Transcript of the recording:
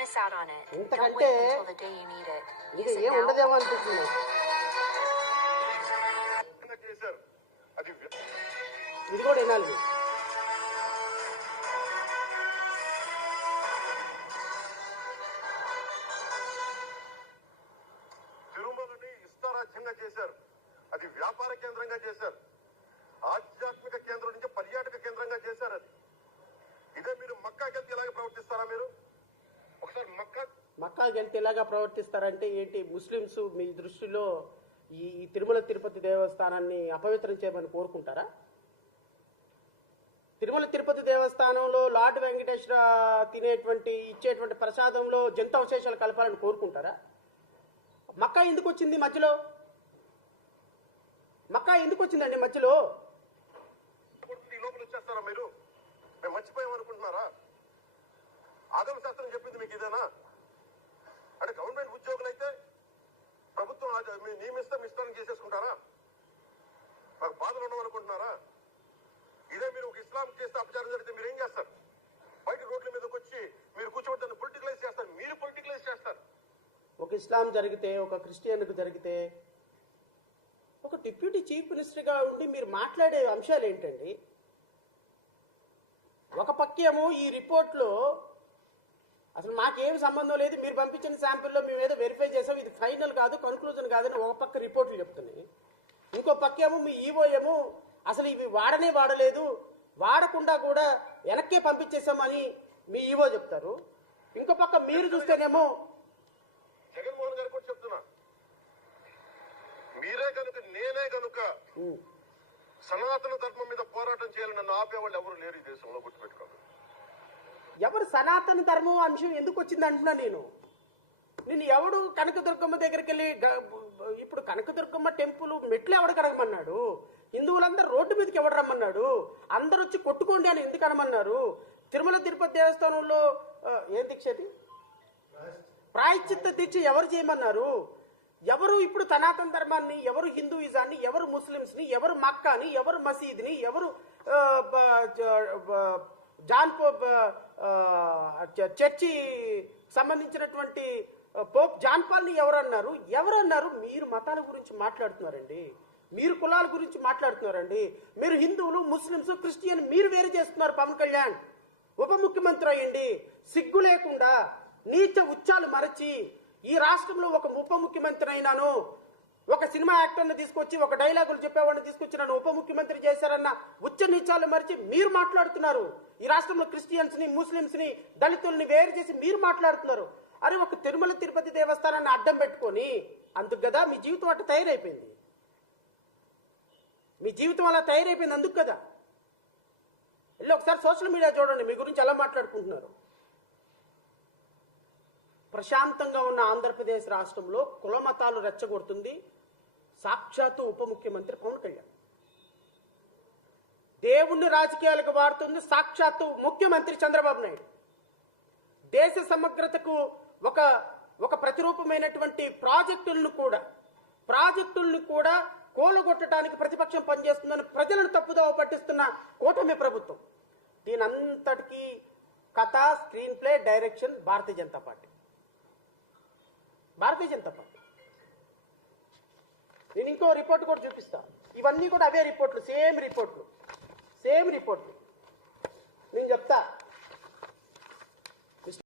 miss out on it. Don't wait until the day you need it. Use it now. ఇది కూడా వినాలి. తిరుమలని ఇష్టారాజ్యంగా చేశారు అది వ్యాపార కేంద్రంగా చేశారు ఆధ్యాత్మిక కేంద్రం నుంచి పర్యాటక కేంద్రంగా చేశారు అది ఇదే మీరు మక్కాకి వెళ్తే ఇలాగే ప్రవర్తిస్తారా మీరు మక్కాకి వెళ్తే ఎలాగా ప్రవర్తిస్తారంటే ఏంటి? ముస్లిమ్స్ మీ దృష్టిలో ఈ తిరుమల తిరుపతి దేవస్థానాన్ని అపవిత్రం చేయమని కోరుకుంటారా? తిరుమల తిరుపతి దేవస్థానంలో లార్డ్ వెంకటేశ్వర తినేటువంటి ఇచ్చేటువంటి ప్రసాదంలో జంతు అవశేషాలు కలపాలని కోరుకుంటారా? మక్కా ఎందుకు వచ్చింది మధ్యలో? మక్కా ఎందుకు వచ్చిందండి మధ్యలో? మీరు? మీకు ఇదేనా అంటే గవర్నమెంట్ ఉద్యోగులైతే ప్రభుత్వం ఆద- మీ నియమిస్తే మీ చేసేసుకుంటారా? మాకు బాధలు ఉండవనుకుంటున్నారా? ఇదే మీరు ఒక ఇస్లాం చేస్తే అపచారం జరిగితే మీరు ఏం చేస్తారు? బయట రోడ్ల మీదకి వచ్చి మీరు కూర్చోబెట్టి పొలిటికలైజ్ చేస్తారు. మీరు పొలిటికలైజ్ చేస్తారు. ఒక ఇస్లాం జరిగితే ఒక క్రిస్టియన్కు జరిగితే ఒక డిప్యూటీ చీఫ్ మినిస్టర్గా ఉండి మీరు మాట్లాడే అంశాలు ఏంటండి ఒక పక్కేమో ఈ రిపోర్ట్లో అసలు మాకేం సంబంధం లేదు మీరు పంపించిన శాంపిల్లో మేము ఏదో వెరిఫై చేసాం ఇది ఫైనల్ కాదు కన్క్లూజన్ కాదని ఒక పక్క రిపోర్ట్లు చెప్తున్నాయి. ఇంకో పక్కేమో మీ ఈవో ఏమో అసలు ఇవి వాడనే వాడలేదు వాడకుండా కూడా వెనక్కే పంపించేసామని మీ ఈవో చెప్తారు. ఇంకో పక్క మీరు చూస్తేనేమో జగన్మోహన్ గారు కూడా చెప్తున్నా మీరే కనుక నేనే కనుక సనాతన ధర్మం మీద పోరాటం చేయాలని నన్ను ఆపేవాళ్ళు ఎవరు లేరు ఈ దేశంలో గుర్తుపెట్టుకోండి. ఎవరు సనాతన ధర్మం అంశం ఎందుకు వచ్చింది అంటున్నా నేను. నేను ఎవడు కనకదుర్గమ్మ దగ్గరికి వెళ్ళి ఇప్పుడు ఇప్పుడు కనకదుర్గమ్మ టెంపుల్ మెట్లు ఎవడు కడగమన్నాడు? హిందువులందరూ రోడ్డు మీదకి ఎవడు రమ్మన్నాడు? అందరూ వచ్చి కొట్టుకోండి అని ఎందుకు అనమన్నారు? తిరుమల తిరుపతి దేవస్థానంలో ఏ ఏం దీక్ష అది? ప్రాయశ్చిత్త దీక్ష ఎవరు చేయమన్నారు? ఎవరు ఇప్పుడు సనాతన ధర్మాన్ని ఎవరు హిందూయిజాన్ని ఎవరు ముస్లిమ్స్ని ఎవరు మక్కాని ఎవరు మసీద్ని ఎవరు జాన్ పోప్ చ- చర్చి సంబంధించినటువంటి పోప్ జాన్ పాల్ని ఎవరన్నారు? ఎవరన్నారు? మీరు మతాల గురించి మాట్లాడుతున్నారండి. మీరు కులాల గురించి మాట్లాడుతున్నారండి. మీరు హిందువులు ముస్లిమ్స్ క్రిస్టియన్ మీరు వేరు చేస్తున్నారు పవన్ కళ్యాణ్. ఉప ముఖ్యమంత్రి అయ్యండి. సిగ్గు లేకుండా నీచ ఉచ్చాలు మరచి ఈ రాష్ట్రంలో ఒక ఉప ముఖ్యమంత్రి అయినాను. ఒక సినిమా యాక్టర్ని తీసుకొచ్చి ఒక డైలాగులు చెప్పేవాడిని తీసుకొచ్చి నన్ను ఉప ముఖ్యమంత్రి చేశారన్న ఉచ్చ నీచాలు మరిచి మీరు మాట్లాడుతున్నారు. ఈ రాష్ట్రంలో క్రిస్టియన్స్ని ముస్లింస్ని దళితుల్ని వేరు చేసి మీరు మాట్లాడుతున్నారు. అరే ఒక తిరుమల తిరుపతి దేవస్థానాన్ని అడ్డం పెట్టుకొని అందుకు కదా మీ జీవితం అట్ట తయారైపోయింది. మీ జీవితం అలా తయారైపోయింది అందుకు కదా. వెళ్ళి ఒకసారి సోషల్ మీడియా చూడండి మీ గురించి ఎలా మాట్లాడుకుంటున్నారు. ప్రశాంతంగా ఉన్న ఆంధ్రప్రదేశ్ రాష్ట్రంలో కులమతాలు రెచ్చగొడుతుంది. సాక్షాత్తు ఉప ముఖ్యమంత్రి పవన్ కళ్యాణ్. దేవుణ్ణి రాజకీయాలకు వాడుతుంది సాక్షాత్తు ముఖ్యమంత్రి చంద్రబాబు నాయుడు. దేశ సమగ్రతకు ఒక ఒక ప్రతిరూపమైనటువంటి ప్రాజెక్టులను కూడా ప్రాజెక్టులను కూడా కోలగొట్టడానికి ప్రతిపక్షం పనిచేస్తుందని ప్రజలను తప్పుదోవ పట్టిస్తున్న కూటమి ప్రభుత్వం. దీని అంతటికీ కథ screenplay direction Bharatiya Janata Party. Bharatiya Janata Party. నేను ఇంకో రిపోర్ట్ కూడా చూపిస్తా. ఇవన్నీ కూడా అవే రిపోర్ట్లు సేమ్ రిపోర్ట్లు సేమ్ రిపోర్ట్లు. నేను చెప్తా.